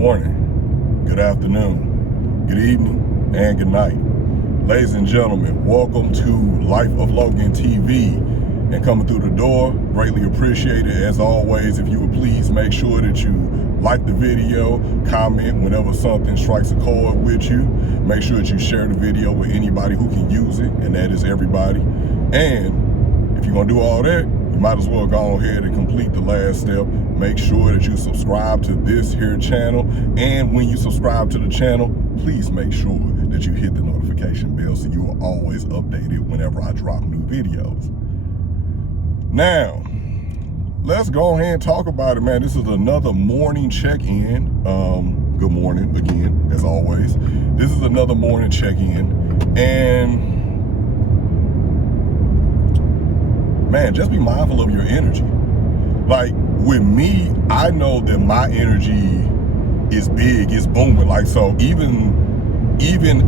morning, good afternoon, good evening, and good night. Ladies and gentlemen, welcome to Life of Logan TV. And coming through the door, greatly appreciated. As always, if you would please make sure that you like the video, comment whenever something strikes a chord with you. Make sure that you share the video with anybody who can use it, and that is everybody. And if you're gonna do all that, you might as well go ahead and complete the last step. Make sure that you subscribe to this here channel. And when you subscribe to the channel, please make sure that you hit the notification bell so you are always updated whenever I drop new videos. Now, let's go ahead and talk about it, man. This is another morning check-in. Good morning again, as always. This is another morning check-in. And man, just be mindful of your energy. Like with me, I know that my energy is big, it's booming. Like, so even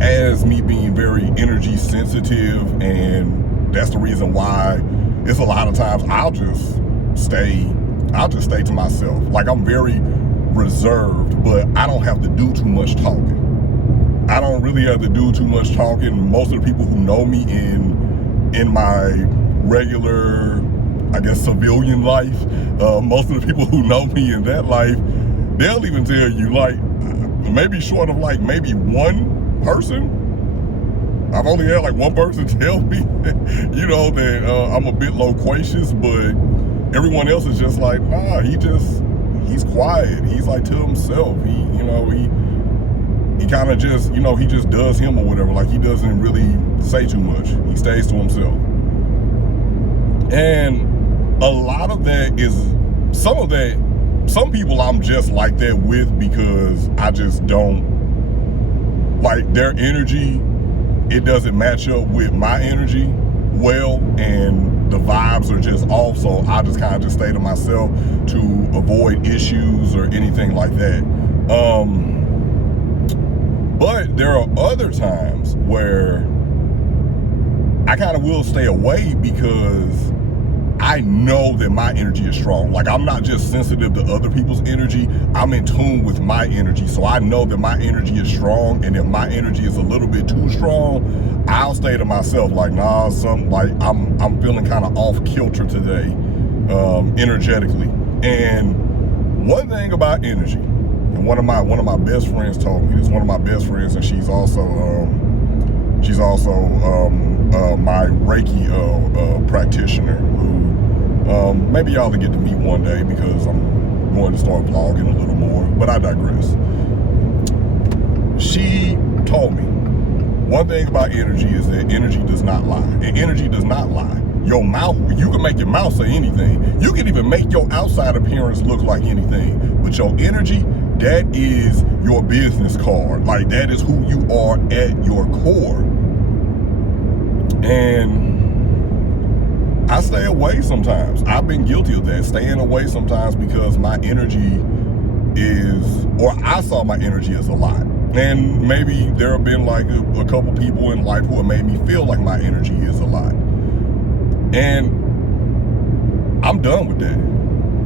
as me being very energy sensitive, and that's the reason why it's a lot of times I'll just stay to myself. Like, I'm very reserved, but I don't have to do too much talking. I don't really have to do too much talking. Most of the people who know me in my regular, I guess, civilian life, most of the people who know me in that life, they'll even tell you, like, maybe short of like maybe one person, I've only had like one person tell me, you know, that I'm a bit loquacious, but everyone else is just like, nah, he's quiet. He's like to himself. He kind of just, he just does him or whatever. Like, he doesn't really say too much. He stays to himself. And a lot of that is, some people I'm just like that with because I just don't, like, their energy, it doesn't match up with my energy well, and the vibes are just off, so I just kind of just stay to myself to avoid issues or anything like that. But there are other times where I kind of will stay away because I know that my energy is strong. Like, I'm not just sensitive to other people's energy, I'm in tune with my energy. So I know that my energy is strong, and if my energy is a little bit too strong, I'll stay to myself. Like, nah, I'm feeling kind of off kilter today, energetically. And one thing about energy, and one of my best friends told me this. One of my best friends, and she's also my Reiki practitioner, who maybe y'all will get to meet one day because I'm going to start vlogging a little more, but I digress. She told me one thing about energy is that energy does not lie. And energy does not lie. Your mouth, you can make your mouth say anything. You can even make your outside appearance look like anything, but your energy, that is your business card. Like, that is who you are at your core. And I stay away sometimes. I've been guilty of that, staying away sometimes because my energy is, or I saw my energy as a lot. And maybe there have been like a couple people in life who have made me feel like my energy is a lot. And I'm done with that.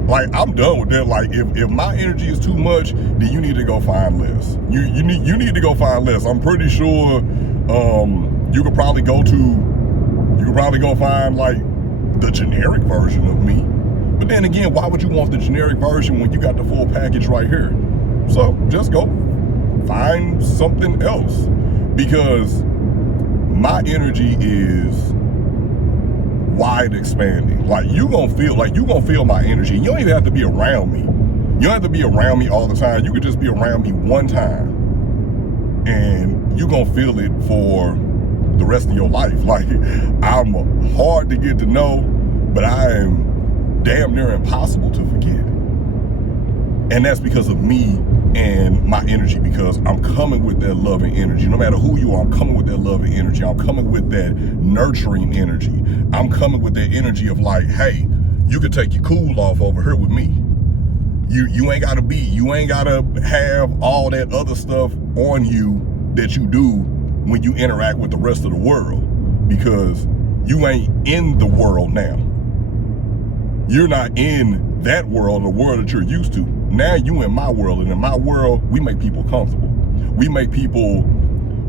Like, I'm done with that. Like, if my energy is too much, then you need to go find less. You need to go find less. I'm pretty sure you could probably go find like the generic version of me. But then again, why would you want the generic version when you got the full package right here? So just go find something else, because my energy is wide expanding. Like, you gonna feel my energy. You don't even have to be around me. You don't have to be around me all the time. You could just be around me one time, and you gonna feel it for the rest of your life. Like, I'm hard to get to know, but I am damn near impossible to forget. And that's because of me and my energy, because I'm coming with that loving energy. No matter who you are, I'm coming with that loving energy. I'm coming with that nurturing energy. I'm coming with that energy of like, hey, you can take your cool off over here with me. You ain't gotta have all that other stuff on you that you do when you interact with the rest of the world, because you ain't in the world now. You're not in that world, the world that you're used to. Now you in my world, and in my world, we make people comfortable. We make people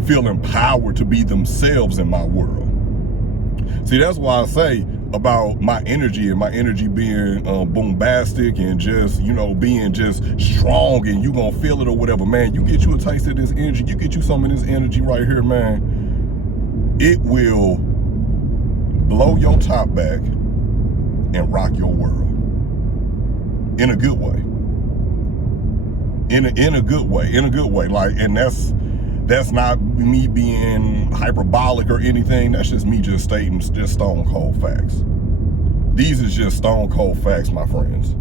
feel empowered to be themselves in my world. See, that's why I say about my energy and my energy being bombastic and just, being just strong, and you gonna feel it or whatever, man. You get you a taste of this energy, you get you some of this energy right here, man. It will blow your top back and rock your world in a good way. In a good way. Like, and that's not me being hyperbolic or anything. That's just me just stating just stone cold facts. These is just stone cold facts, my friends.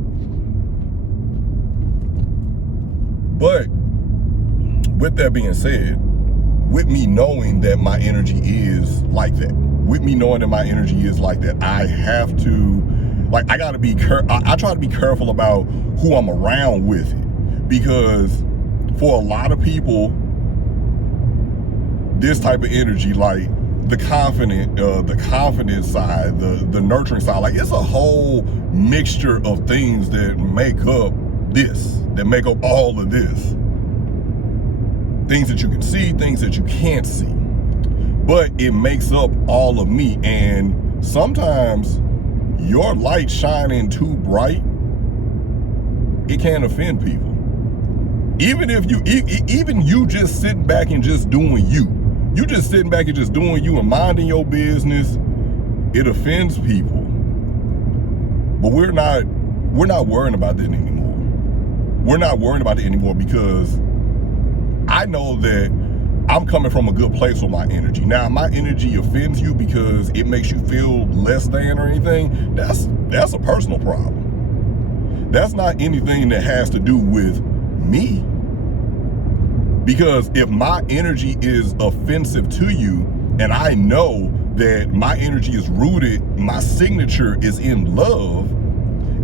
But with that being said, with me knowing that my energy is like that, I have to, I gotta be I try to be careful about who I'm around with it, because for a lot of people, this type of energy, like the confident side, the nurturing side, like it's a whole mixture of things that make up all of this. Things that you can see, things that you can't see. But it makes up all of me. And sometimes your light shining too bright, it can offend people. Even if you just sitting back and just doing you. You just sitting back and just doing you and minding your business, it offends people. But we're not worrying about that anymore. We're not worrying about it anymore, because I know that I'm coming from a good place with my energy. Now, my energy offends you because it makes you feel less than or anything. That's a personal problem. That's not anything that has to do with me. Because if my energy is offensive to you, and I know that my energy is rooted, my signature is in love,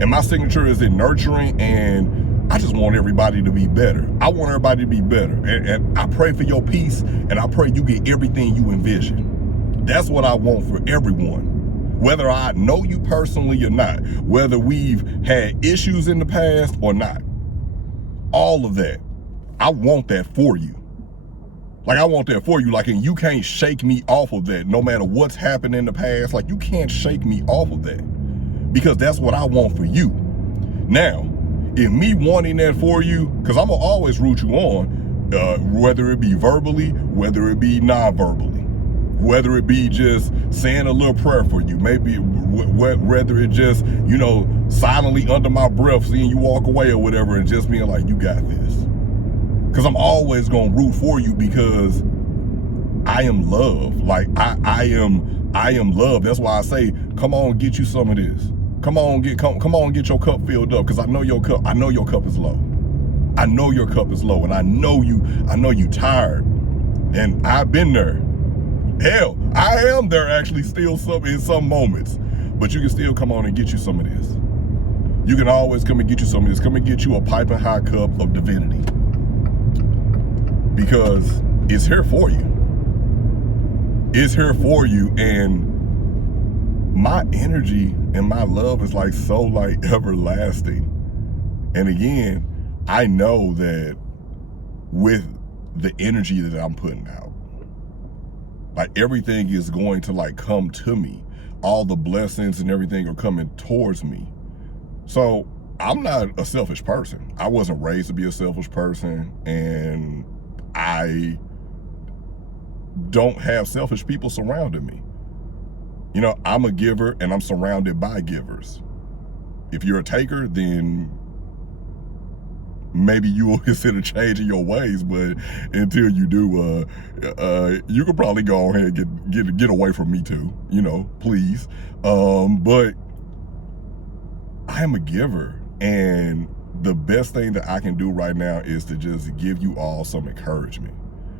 and my signature is in nurturing, and I just want everybody to be better. I want everybody to be better. And I pray for your peace, and I pray you get everything you envision. That's what I want for everyone. Whether I know you personally or not, whether we've had issues in the past or not, all of that. I want that for you. I want that for you. And you can't shake me off of that. No matter what's happened in the past, you can't shake me off of that, because that's what I want for you. Now, if me wanting that for you, because I'm gonna always root you on, whether it be verbally, whether it be non-verbally, whether it be just saying a little prayer for you, maybe whether it just, silently under my breath, seeing you walk away or whatever, and just being like, you got this. Because I'm always going to root for you, because I am love. I am love. That's why I say, come on, get you some of this. Come on, get your cup filled up, because I know your cup is low. I know your cup is low, and I know you tired. And I've been there. Hell, I am there actually still in some moments. But you can still come on and get you some of this. You can always come and get you some of this. Come and get you a piping hot cup of divinity. Because it's here for you. It's here for you, and my energy and my love is so everlasting. And again, I know that with the energy that I'm putting out, everything is going to come to me. All the blessings and everything are coming towards me. So I'm not a selfish person. I wasn't raised to be a selfish person, and I don't have selfish people surrounding me. I'm a giver, and I'm surrounded by givers. If you're a taker, then maybe you will consider changing your ways, but until you do, you could probably go ahead and get away from me too, please. But I am a giver, and the best thing that I can do right now is to just give you all some encouragement.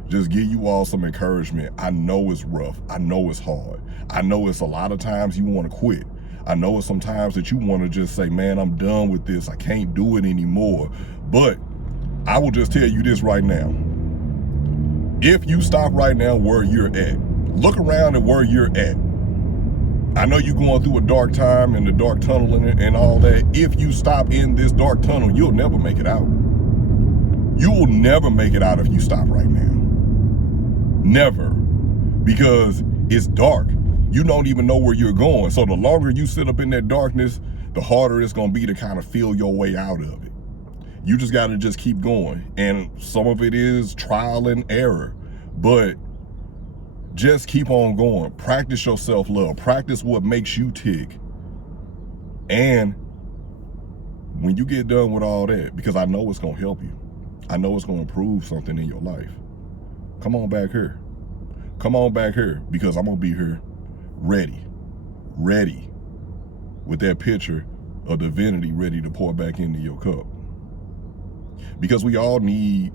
Just give you all some encouragement. I know it's rough. I know it's hard. I know it's a lot of times you want to quit. I know it's sometimes that you want to just say, man, I'm done with this. I can't do it anymore. But I will just tell you this right now. If you stop right now where you're at, look around at where you're at. I know you're going through a dark time and the dark tunnel and all that. If you stop in this dark tunnel, you'll never make it out. You will never make it out if you stop right now. Never. Because it's dark. You don't even know where you're going. So the longer you sit up in that darkness, the harder it's going to be to kind of feel your way out of it. You just got to just keep going. And some of it is trial and error. But just keep on going. Practice your self-love. Practice what makes you tick. And when you get done with all that, because I know it's going to help you. I know it's going to improve something in your life. Come on back here. Come on back here, because I'm going to be here ready with that picture of divinity ready to pour back into your cup. Because we all need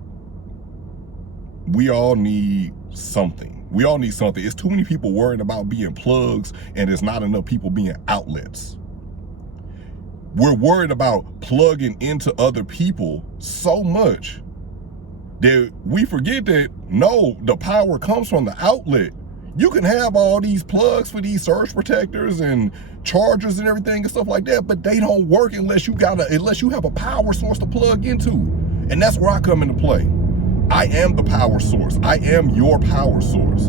something. We all need something. It's too many people worrying about being plugs, and there's not enough people being outlets. We're worried about plugging into other people so much that we forget that, no, the power comes from the outlet. You can have all these plugs for these surge protectors and chargers and everything and stuff like that, but they don't work unless you have a power source to plug into. And that's where I come into play. I am the power source. I am your power source.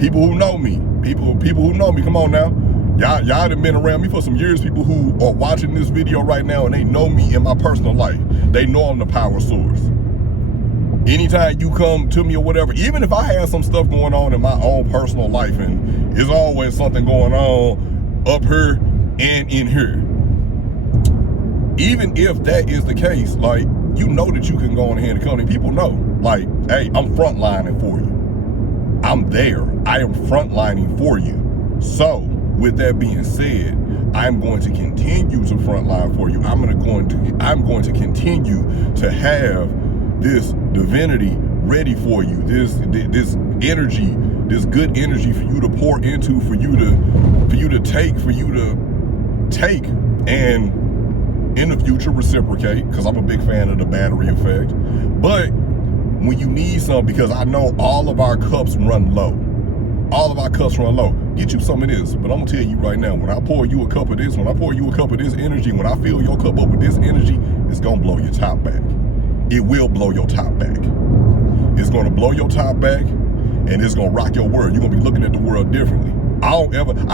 People who know me, people who know me, come on now. Y'all have been around me for some years. People who are watching this video right now and they know me in my personal life. They know I'm the power source. Anytime you come to me or whatever, even if I have some stuff going on in my own personal life, and there's always something going on up here and in here. Even if that is the case, like, you know that you can go on ahead and come. And people know, like, hey, I'm frontlining for you. I'm there. I am frontlining for you. So, with that being said, I'm going to continue to frontline for you. I'm going to continue to have this divinity ready for you. This energy, this good energy for you to pour into, for you to take, and in the future reciprocate, because I'm a big fan of the battery effect. But when you need some, because I know all of our cups run low. All of our cups run low. Get you some of this. But I'm going to tell you right now, when I pour you a cup of this, when I pour you a cup of this energy, when I fill your cup up with this energy, it's going to blow your top back. It will blow your top back. It's going to blow your top back, and it's going to rock your world. You're going to be looking at the world differently. I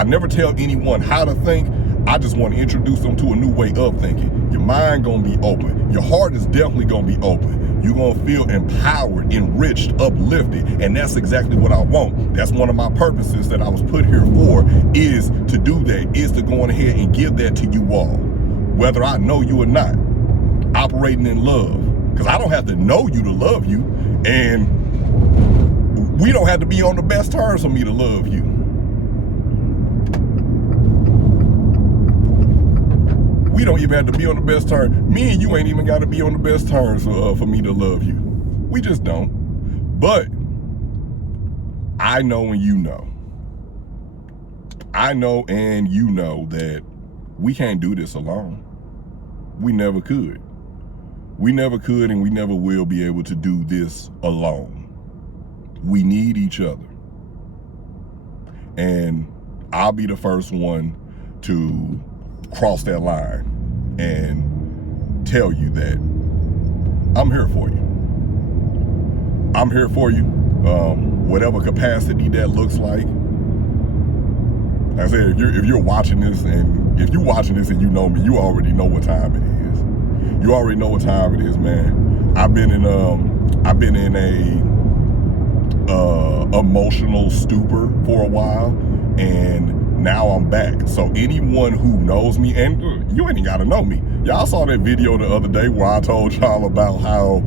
never tell anyone how to think. I just want to introduce them to a new way of thinking. Your mind going to be open. Your heart is definitely going to be open. You're going to feel empowered, enriched, uplifted. And that's exactly what I want. That's one of my purposes that I was put here for, is to do that, is to go on ahead and give that to you all. Whether I know you or not, operating in love. Because I don't have to know you to love you. And we don't have to be on the best terms for me to love you. We don't even have to be on the best terms. Me and you ain't even got to be on the best terms for me to love you. We just don't. But I know and you know. I know and you know that we can't do this alone. We never could. We never could, and we never will be able to do this alone. We need each other. And I'll be the first one to cross that line and tell you that I'm here for you. I'm here for you, whatever capacity that looks like. Like I said, if you're watching this, and if you're watching this and you know me, you already know what time it is. You already know what time it is, man. I've been in a emotional stupor for a while, and now I'm back. So anyone who knows me, and you ain't gotta know me. Y'all saw that video the other day where I told y'all about how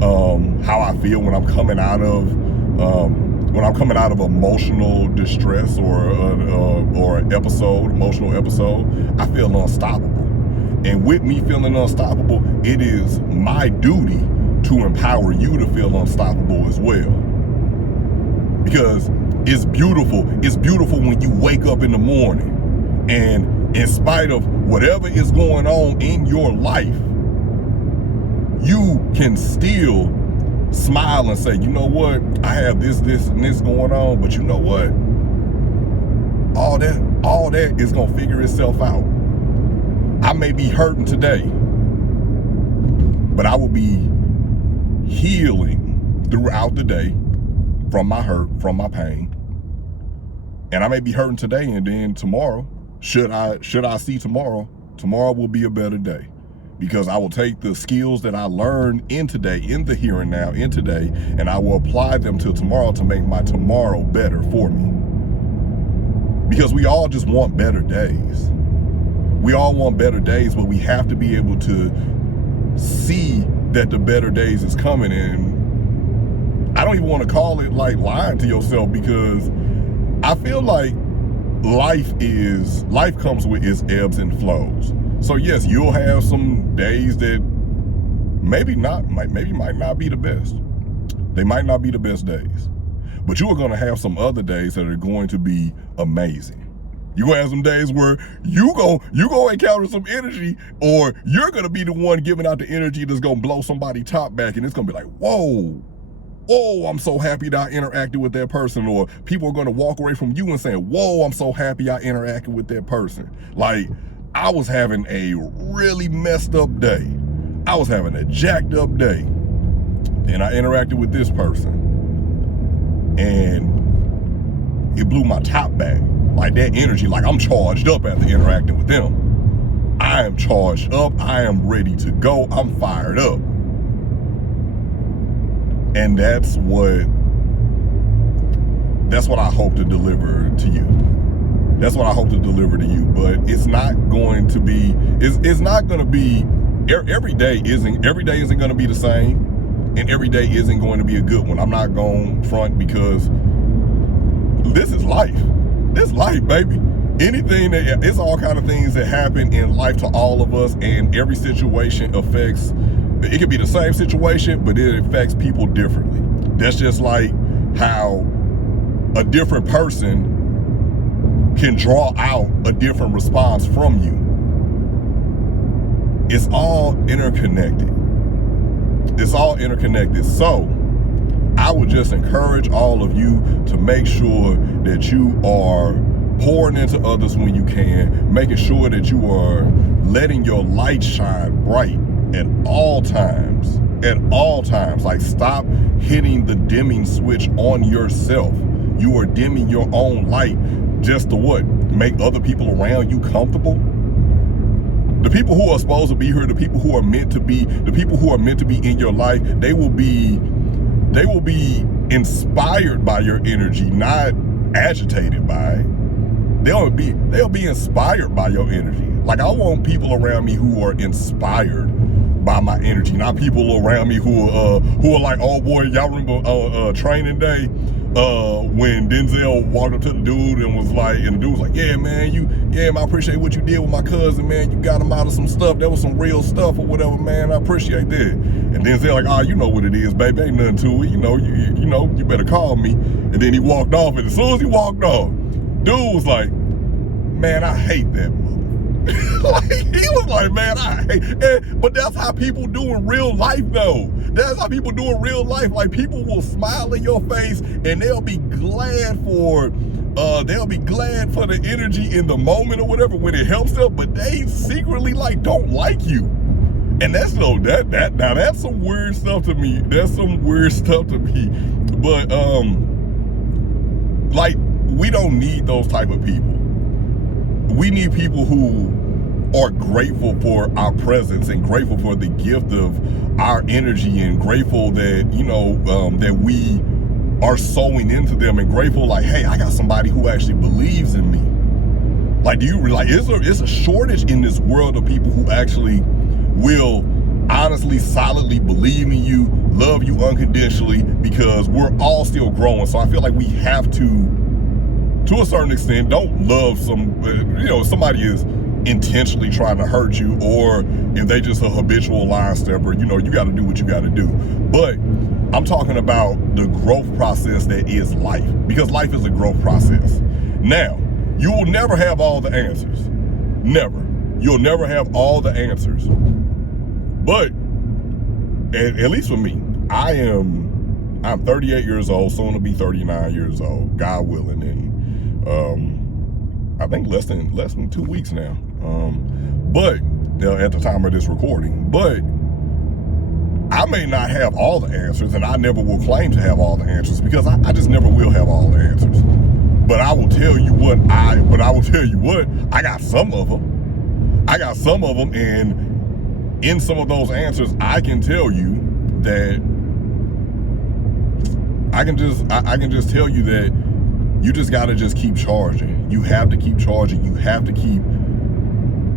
I feel when I'm coming out of emotional distress or emotional episode. I feel unstoppable. And with me feeling unstoppable, it is my duty to empower you to feel unstoppable as well. Because it's beautiful. It's beautiful when you wake up in the morning and in spite of whatever is going on in your life, you can still smile and say, you know what? I have this, and this going on, but you know what? All that all that is going to figure itself out. I may be hurting today, but I will be healing throughout the day from my hurt, from my pain. And I may be hurting today, and then tomorrow, should I see tomorrow will be a better day, because I will take the skills that I learned in today, in the here and now, in today, and I will apply them to tomorrow to make my tomorrow better for me. Because we all just want better days. We all want better days, but we have to be able to see that the better days is coming. And I don't even want to call it like lying to yourself, because I feel like life comes with its ebbs and flows. So yes, you'll have some days that maybe might not be the best. They might not be the best days, but you are going to have some other days that are going to be amazing. You're going to have some days where you go encounter some energy, or you're going to be the one giving out the energy that's going to blow somebody's top back, and it's going to be like, whoa, I'm so happy that I interacted with that person. Or people are going to walk away from you and saying, whoa, I'm so happy I interacted with that person. Like, I was having a really messed up day. I was having a jacked up day, and I interacted with this person, and it blew my top back. Like, that energy, like, I'm charged up after interacting with them. I am charged up. I am ready to go. I'm fired up. And that's what I hope to deliver to you. That's what I hope to deliver to you. But it's not going to be, it's not going to be, every day isn't going to be the same, and every day isn't going to be a good one. I'm not going front, because this is life. This life, baby. It's all kind of things that happen in life to all of us, and every situation affects, it could be the same situation, but it affects people differently. That's just like how a different person can draw out a different response from you. It's all interconnected. It's all interconnected. So I would just encourage all of you to make sure that you are pouring into others when you can, making sure that you are letting your light shine bright at all times. Like, stop hitting the dimming switch on yourself. You are dimming your own light just to what? Make other people around you comfortable. The people who are supposed to be here, the people who are meant to be in your life, they will be inspired by your energy, not agitated by it. They'll be inspired by your energy. Like, I want people around me who are inspired by my energy, not people around me who are like, oh boy, y'all remember training day when Denzel walked up to the dude and was like, and the dude was like, yeah man, I appreciate what you did with my cousin, man. You got him out of some stuff. That was some real stuff or whatever, man. I appreciate that. And Denzel like, oh, you know what it is, baby. Ain't nothing to it. You better call me. And then he walked off, and as soon as he walked off, dude was like, man, I hate that mother. Like, he was like, man, but that's how people do in real life, though. That's how people do in real life. Like, people will smile in your face, and they'll be glad for the energy in the moment or whatever when it helps them, but they secretly like don't like you. And that's now that's some weird stuff to me. That's some weird stuff to me. But like, we don't need those type of people. We need people who are grateful for our presence and grateful for the gift of our energy, and grateful that, that we are sowing into them, and grateful like, hey, I got somebody who actually believes in me. Like, do you realize it's a shortage in this world of people who actually will honestly, solidly believe in you, love you unconditionally, because we're all still growing. So I feel like we have to a certain extent, don't love somebody is intentionally trying to hurt you, or if they just a habitual line stepper, you got to do what you got to do. But I'm talking about the growth process that is life, because life is a growth process. Now, you will never have all the answers. Never. You'll never have all the answers. But at least for me, I'm 38 years old, soon to be 39 years old, God willing, and I think less than 2 weeks now. But at the time of this recording, but I may not have all the answers, and I never will claim to have all the answers, because I just never will have all the answers. But I will tell you what, I got some of them. I got some of them, and in some of those answers, I can tell you that I can just tell you that you just got to just keep charging. You have to keep charging. You have to keep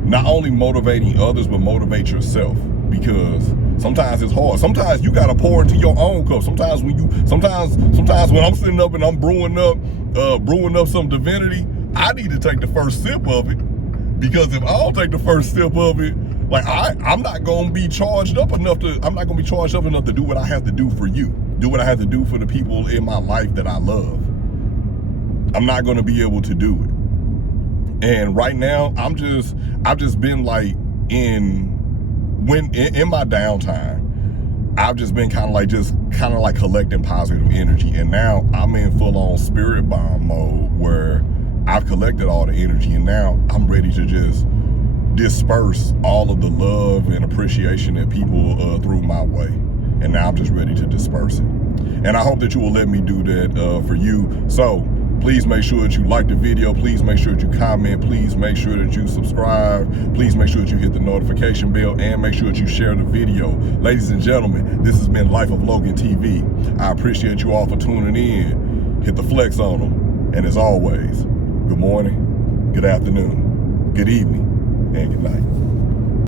not only motivating others, but motivate yourself, because sometimes it's hard. Sometimes you got to pour into your own cup. Sometimes when I'm sitting up and I'm brewing up some divinity, I need to take the first sip of it, because if I don't take the first sip of it, like I'm not going to be charged up enough to do what I have to do for you, do what I have to do for the people in my life that I love. I'm not going to be able to do it. And right now, I've just been like in my downtime, I've just been kind of like collecting positive energy. And now I'm in full on spirit bomb mode, where I've collected all the energy, and now I'm ready to just disperse all of the love and appreciation that people threw my way. And now I'm just ready to disperse it. And I hope that you will let me do that for you. So please make sure that you like the video. Please make sure that you comment. Please make sure that you subscribe. Please make sure that you hit the notification bell, and make sure that you share the video. Ladies and gentlemen, this has been Life of Logan TV. I appreciate you all for tuning in. Hit the flex on them. And as always, good morning, good afternoon, good evening, and good night.